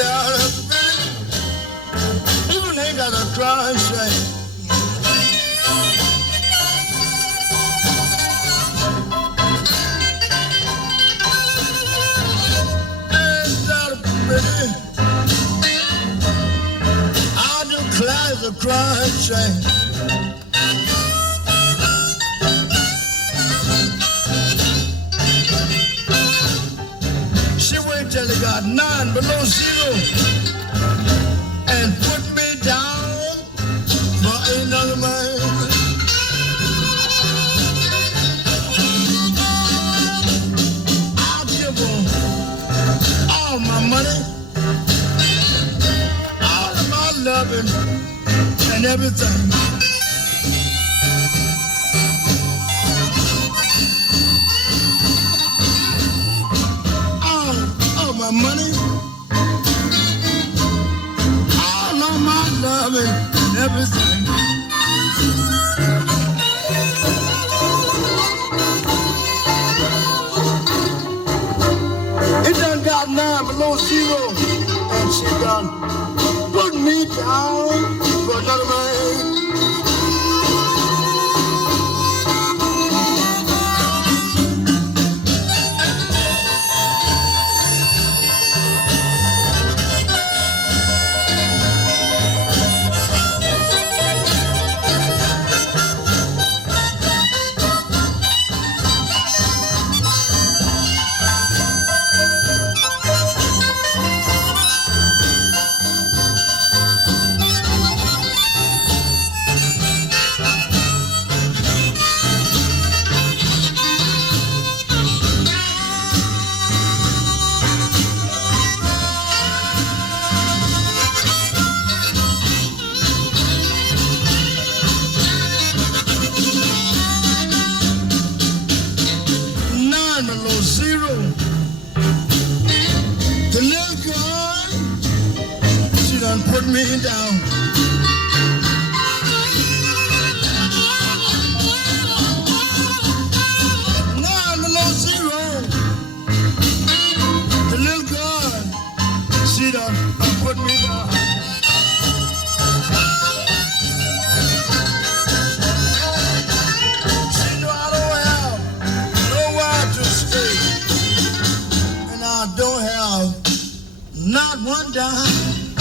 down, even ain't got a cry shame. Ain't that a pity? I declare the cry shame. She wait till it got 9 below zero and put me down for another man. I'll give her all my money, all of my loving and everything. All my money, all of my loving and everything. It done got 9 below zero, and she done put me down for another man. Put me down. Now I'm below zero. The little girl, she done put me down. She know I don't have nowhere to stay, and I don't have not one dime.